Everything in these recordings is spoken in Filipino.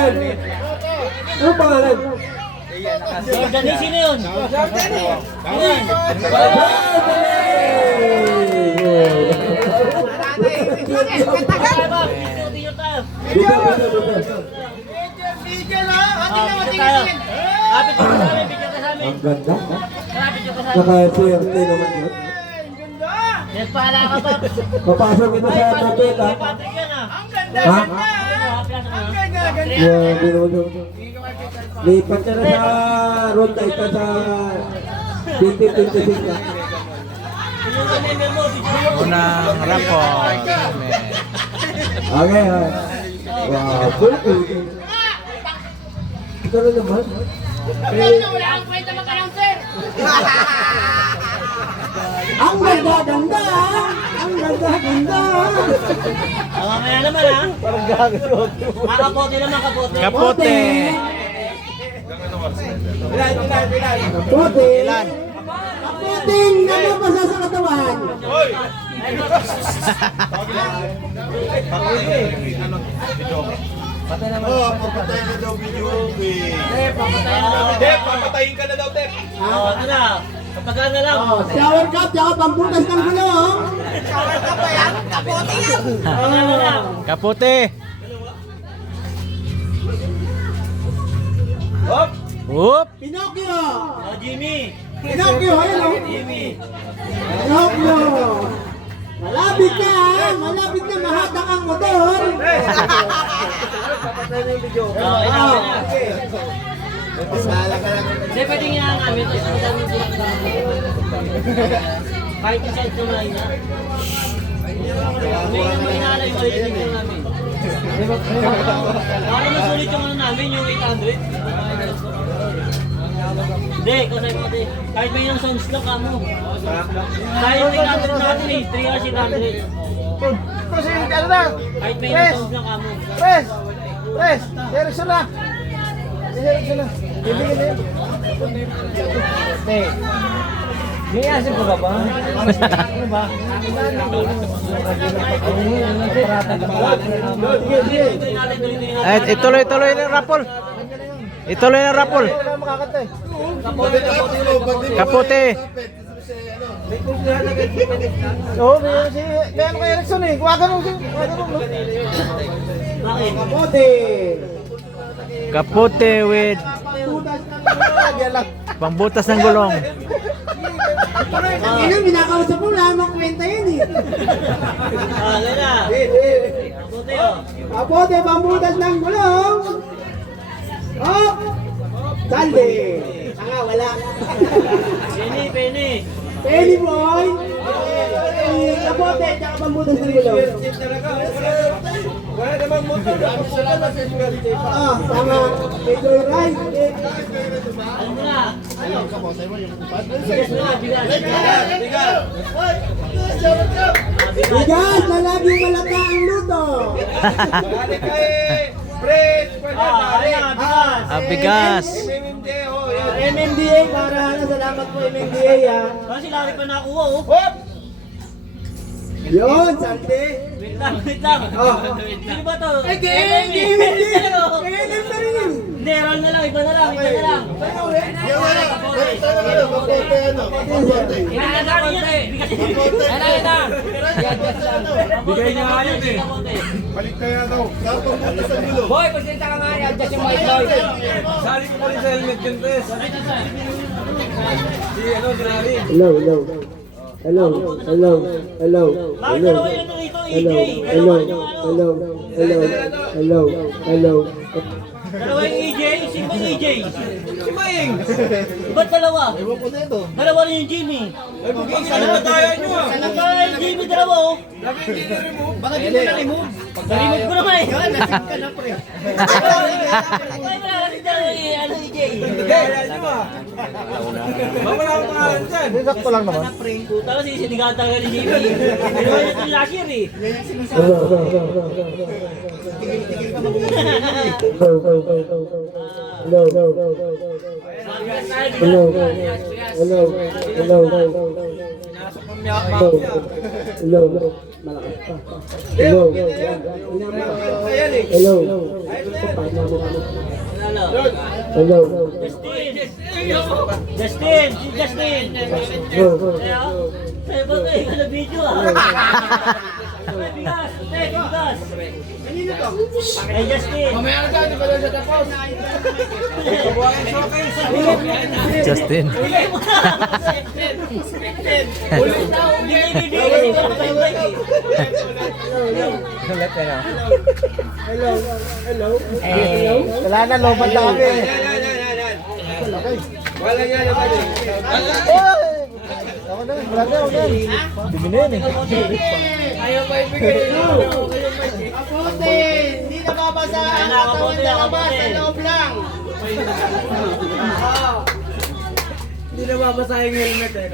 pangalan? Ano pangalan? Jordan, sino yun? Jordan eh. Ang ganda. Naka-swerte naman yun. Yan pala ka ba? Papasok kita sa tapet ha. Patrick yan ah. Ha? Grabe naman yun. Lipat ka na sa road ka ito sa 2026 ha. Unang rapor. Okay ha. Wow. Ito na naman. Wala akong kwenta mag-announcer. Ang ganda-ganda! Ang ganda-ganda! Mamaya naman ha. Parang gagawin. Kapote naman, kapote. Kapote. Kapote! Kapoting! Ano pa sa katawan? Patay naman. Papatayin na daw video. Papatayin ka na daw, Tep. Ano na? Kapag na lang. Shower cup, tsaka pambutas ng gulong. Shower cup ba yan? Kapote yan. Ano lang? Kapote. Hop! Whoop. Pinocchio! Jimmy. Pinocchio, ayun o. Jimmy. Pinocchio! Malapit na ha! Malapit na mahatak ang motor! Papatayin na yung video. Hindi, pwede nga namin. Kahit isa ito na ina. May naman inaalay ko rin yung namin. Para masulit yung ano namin, yung 800. Hindi, kasi pati. Kahit may yung sounds lang kamo. Kahit may 800 natin eh, 3 hours 800. Kasi ano na? Kahit may yung sounds lang kamo. Pres! Pres! Seryoso na! Seryoso na! Bibigyan na yun. Hey! May asin ko ba? Ano ba? Ituloy-tuloy na rapol. Ituloy na rapol. Kapote. Oo, may ano kay Erickson eh. Kuwagan mo siya. Kapote! Kapote with pambutas ng gulong. Ano, minakausap mo, wala namang kwenta yun eh. Gano'n na. Kapote oh. Kapote, pambutas ng gulong! Oh! Salde! Saka wala. Penny. Penny boy! Kapote, tsaka pambutas ng gulong. Wala namang motor. Ah, tama. May joyride. Ano mo na? Bigas mo na, bigas. Bigas na laging malaka ang luto. Bali kay Pres! Bigas. MMDA, para salamat po MMDA ha. Kasi lari pa nakuha oh. Hop! Yun, salde. Wait lang. Oh. Sino ba to? KNM na rin yun. Hindi, roll na lang, iba na lang. Bigay niya nga yun eh. Balik kaya daw. Boy, pasenta ka nga yan. Adjust yung mic, boy. Sali ko pa rin sa helmet yun, Pres. Si ano, sinari. Hello. Bakit dalawa yun nung ito, EJ? Dalawa yung EJ? Sino ba yung EJ? Si Maying. Ba't dalawa? Ewan ko na ito. Dalawa rin yung Jimmy. Ay, buging sana ba tayo nyo ah? Ano ba yung Jimmy dalawa oh? Lagi hindi na-remove. Bakit hindi mo na-remove? Na-remove ko naman eh. Lasing ka na, pre. Ay, wala kasi dalawa eh, ano EJ? Kaya nyo ah. Mawala akong pangalan dyan. Sakto lang naman. Puta kasi sinigaan talaga ni Jimmy. Dalawa yun yung last year eh. Hello. Hello. Malakas pa. Hello. Hello. Hello. Justin! Justin! Hello. Sa'yo ba kayo ka na video ah? Bigas! Bigas! Kanino to? Ay, Justin! Mamaya na dyan, di ba doon siya tapos? Justin. Wala na, lobat na kami. Wala yan naman eh. Ako na, wala na, wala na. Dumi na yan eh. Ayaw pa ibigay. Kapote! Hindi nababasa ang katawan na labas sa loob lang. Hindi na babasa yung helmet eh.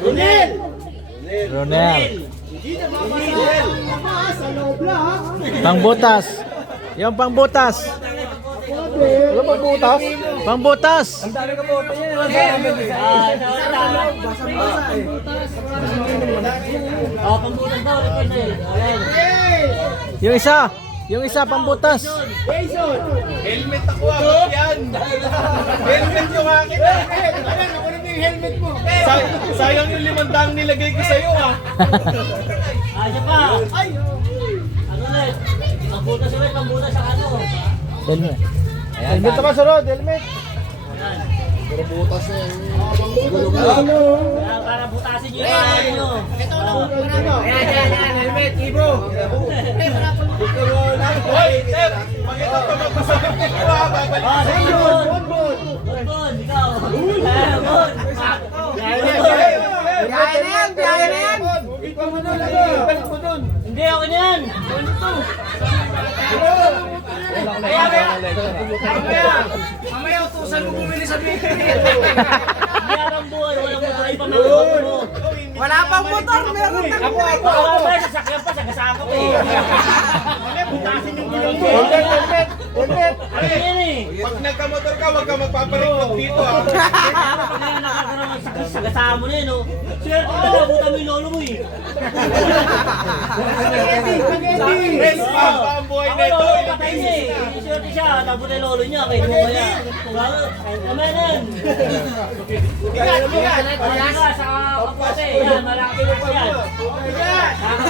Runel! Ronel. Hindi nababasa ang labas sa loob lang. Pangbutas. Yung pangbutas. Kapote! Wala pa butas. Pangbutas. Dami ka po. Oh, pambutas daw. Yung isa. Yung isa pangbutas. Jason! Helmet ako ah. Yan. Helmet yung akin ah. Alam, nakunin mo yung helmet mo. Sayang yung 500 nilagay ko sa'yo ah. Siya pa. Ay! Ano ulit? Pambutas ulit. Pambutas sa ano? Helmet. Helmet naman sunod, helmet. Ano? Para butasin niyo yung ano nyo. Ano? Helmet, Ibo. Hoy, Sir. Maganda pa magpasagot ko ah. Babalik. Ah, sige, Bon. Bon, ikaw. Bon. Biyahe na yan! Biyahe na yan! Hindi, ako na yan. Mamaya utusan mo bumili sa big. Hindi arang buhay. Walang motor ay pamamagot mo. Wala pang motor! Meron na! Wala ba? Sasakyan pa. Sagasaka pa eh. Butasin yung gulong mo! Helmet, helmet, helmet. Ano yan eh? Pag nagkamotor ka, huwag ka magpaparikot dito ah. Pag ngayon nakakaroon ng sagasaka mo na yun, no? Swerte ka na, buta mo yung lolo mo eh. Spaghetti! Spaghetti! Friends, pa ang buhay na ito. Lolo, patay niya eh. Hindi swerte siya, tapos na yung lolo niya, kaya mo kaya. Lalo, tama na yan. Bigas, saka kapote, yan, malaki yan.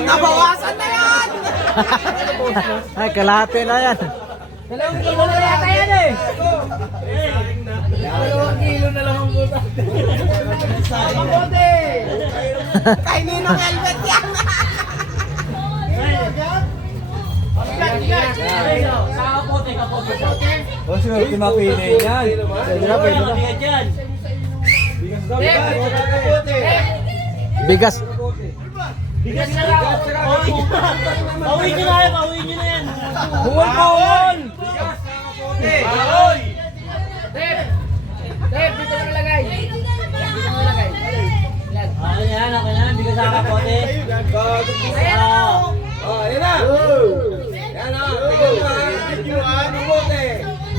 Nabawasan na yan! Ay, kalahati na yan. 2 kilo na yata yan eh! 2 kilo na lang ang buta. Kapote! Kay Ninong helmet yan! Saka kapote, kapote. O, sige, pinapili yan. Pwede na, pwede na. Yan. Bigas. Bigas na lang. Pauwi nyo na yan, pauwi nyo na yan. Buwan pa, buwan! Ahoy! Okay na yan, okay na yan. Bigas sa kapote. Oh, yan na! Yan na! Tingnan mo ha! Video ha! Bumote!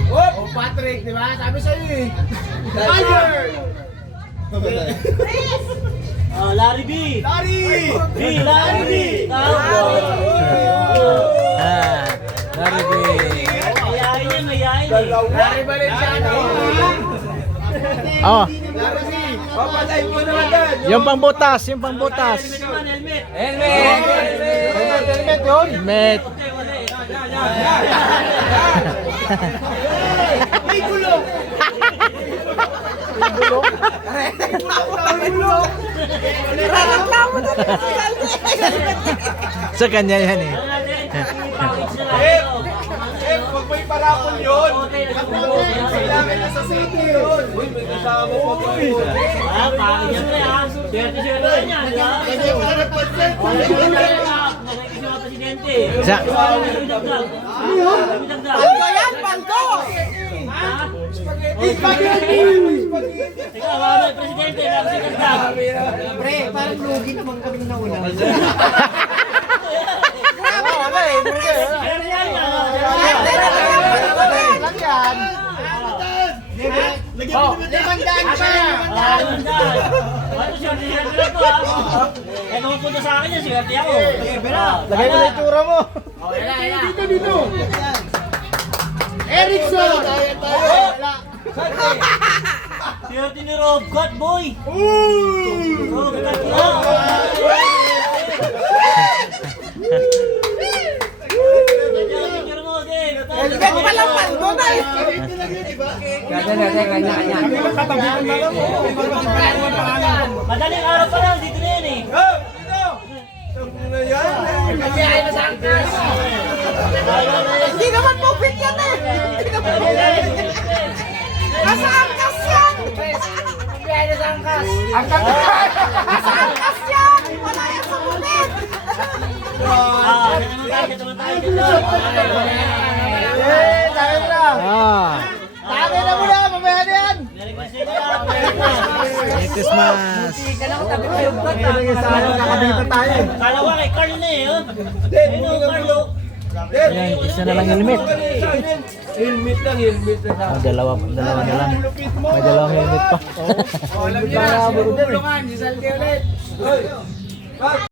Hop! Oh, Patrick, di ba? Sabi sa'yo eh. Larry B. Larry! Larry B. Tawag. Ah, Larry. Mayayain yan, mayayain eh. Larry Valenciano! Oh, Papatay mo naman dyan! yung pangbutas, yung pangbutas. Helmet naman, helmet. Helmet! Helmet, helmet yun. Helmet. Okay, wala eh. May gulong! Sa kanya yan eh. Ano natin? Package na lang. Eh, wag may parapol yun! Kapote, nagkapote. Kailangan na sa city yun! Uy, may kasama pa ba yun? Package yan pre ha. Swerte-swerte yan yan. di ba? Nagkikisi mga presidente. Sa- Paldo yan! Paldo! Spaghetti! Teka, mga presidente, nagsisigdag. Pre, parang lugi naman kami na una. Wala eh, hindi eh. Ano yan? Lang yan. Lagyan Limandaan pa! Ah, limandaan. Ano, swerte na to ha. Eh, kung punta sa akin yan, swerte ako. Lagay mo na yung tsura mo. Dito! Erickson! Swerte ni Rob God, boy. Rob God lang. Picture mo, Dave. Madaling araw pa lang, dito na yan eh. Hindi naman pupit yan eh! Nasa angkas yan! Nasa angkas yan! Wala yan sa ulit! Ah, dito naman tayo dito. Eh, tayo na. Ah, Tayo na muna, mamaya na yan. Merry Christmas na, Merry Christmas. Merry Christmas. Nakabita tayo. Kalawa kay Carl na eh, oh. Ayun oh, Carl oh. Ayan, isa na lang helmet. Helmet lang, helmet lang. Ah, dalawa na lang. May dalawang helmet pa. Para buro din eh. Hoy!